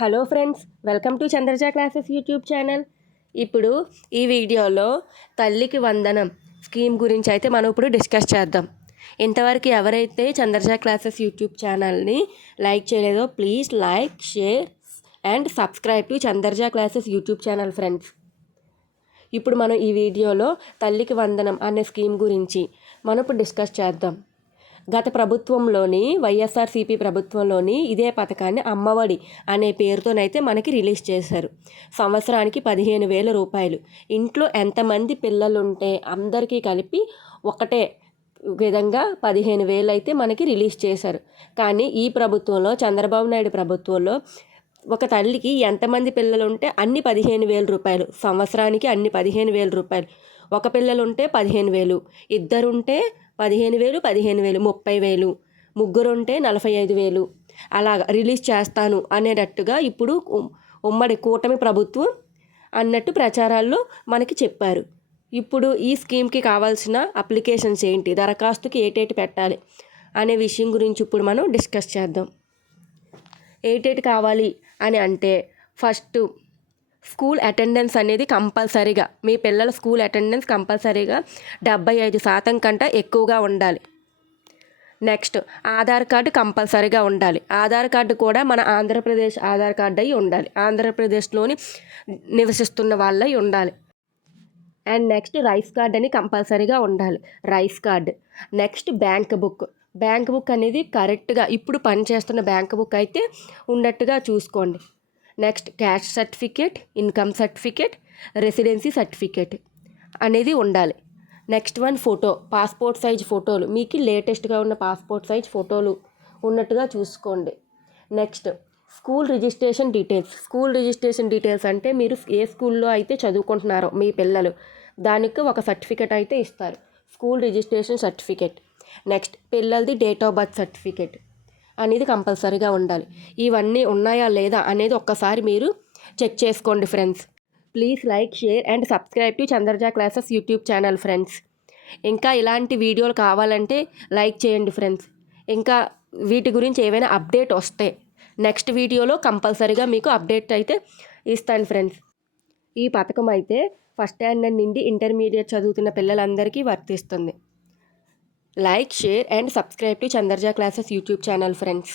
Hello friends, welcome to Chandraja classes YouTube channel. ఇప్పుడు ఈ వీడియోలో తల్లికి వందనం స్కీమ్ గురించి అయితే మనం ఇప్పుడు డిస్కస్ చేద్దాం. ఇంతవరకు ఎవరైతే చంద్రజ క్లాసెస్ యూట్యూబ్ ఛానల్ని లైక్ చేయలేదో please like, share and subscribe to Chandraja classes YouTube channel friends. ఇప్పుడు మనం ఈ వీడియోలో తల్లికి వందనం అనే స్కీమ్ గురించి మనం ఇప్పుడు డిస్కస్ చేద్దాం. గత ప్రభుత్వంలోని వైఎస్ఆర్సీపీ ప్రభుత్వంలోని ఇదే పథకాన్ని అమ్మఒడి అనే పేరుతోనైతే మనకి రిలీజ్ చేశారు. సంవత్సరానికి 15,000 రూపాయలు. ఇంట్లో ఎంతమంది పిల్లలుంటే అందరికీ కలిపి ఒకటే విధంగా 15,000 అయితే మనకి రిలీజ్ చేశారు. కానీ ఈ ప్రభుత్వంలో, చంద్రబాబు నాయుడు ప్రభుత్వంలో ఒక తల్లికి ఎంతమంది పిల్లలు ఉంటే అన్ని 15,000 రూపాయలు, సంవత్సరానికి అన్ని 15,000 రూపాయలు. ఒక పిల్లలుంటే 15,000, ఇద్దరుంటే 15,000, 15,000, 30,000, ముగ్గురుంటే 45,000 అలాగా రిలీజ్ చేస్తాను అనేటట్టుగా ఇప్పుడు ఉమ్మడి కూటమి ప్రభుత్వం అన్నట్టు ప్రచారాల్లో మనకి చెప్పారు. ఇప్పుడు ఈ స్కీమ్కి కావాల్సిన అప్లికేషన్స్ ఏంటి, దరఖాస్తుకి ఏటేటి పెట్టాలి అనే విషయం గురించి ఇప్పుడు మనం డిస్కస్ చేద్దాం. ఏటేటి కావాలి అని అంటే, ఫస్ట్ స్కూల్ అటెండెన్స్ అనేది కంపల్సరీగా, మీ పిల్లల స్కూల్ అటెండెన్స్ కంపల్సరీగా 75% కంటే ఎక్కువగా ఉండాలి. నెక్స్ట్ ఆధార్ కార్డు కంపల్సరీగా ఉండాలి. ఆధార్ కార్డు కూడా మన ఆంధ్రప్రదేశ్ ఆధార్ కార్డు అయి ఉండాలి. ఆంధ్రప్రదేశ్లోని నివసిస్తున్న వాళ్ళై ఉండాలి. అండ్ నెక్స్ట్ రైస్ కార్డ్ అని కంపల్సరీగా ఉండాలి, rice card. Next bank book అనేది కరెక్ట్గా ఇప్పుడు పనిచేస్తున్న బ్యాంక్ బుక్ అయితే ఉన్నట్టుగా చూసుకోండి. Next caste certificate, income certificate, residency certificate అనేది ఉండాలి. Next one photo, passport size ఫోటోలు, మీకు లేటెస్ట్గా ఉన్న పాస్పోర్ట్ సైజ్ ఫోటోలు ఉన్నట్టుగా చూసుకోండి. నెక్స్ట్ స్కూల్ రిజిస్ట్రేషన్ డీటెయిల్స్ అంటే మీరు ఏ స్కూల్లో అయితే చదువుకుంటున్నారో మీ పిల్లలు, దానికి ఒక సర్టిఫికేట్ అయితే ఇస్తారు, స్కూల్ రిజిస్ట్రేషన్ సర్టిఫికేట్. నెక్స్ట్ పిల్లలది డేట్ ఆఫ్ బర్త్ సర్టిఫికేట్ అనేది కంపల్సరీగా ఉండాలి. ఇవన్నీ ఉన్నాయా లేదా అనేది ఒక్కసారి మీరు చెక్ చేసుకోండి friends. Please like, share and subscribe to Chandraja classes YouTube channel friends. ఇంకా ఇలాంటి వీడియోలు కావాలంటే లైక్ చేయండి ఫ్రెండ్స్. ఇంకా వీటి గురించి ఏవైనా అప్డేట్ వస్తే నెక్స్ట్ వీడియోలో కంపల్సరీగా మీకు అప్డేట్ అయితే ఇస్తాను ఫ్రెండ్స్. ఈ పథకం అయితే ఫస్ట్ స్టాండర్డ్ నుండి ఇంటర్మీడియట్ చదువుతున్న పిల్లలందరికీ వర్తిస్తుంది. Like, share and subscribe to Chandraja classes YouTube channel friends.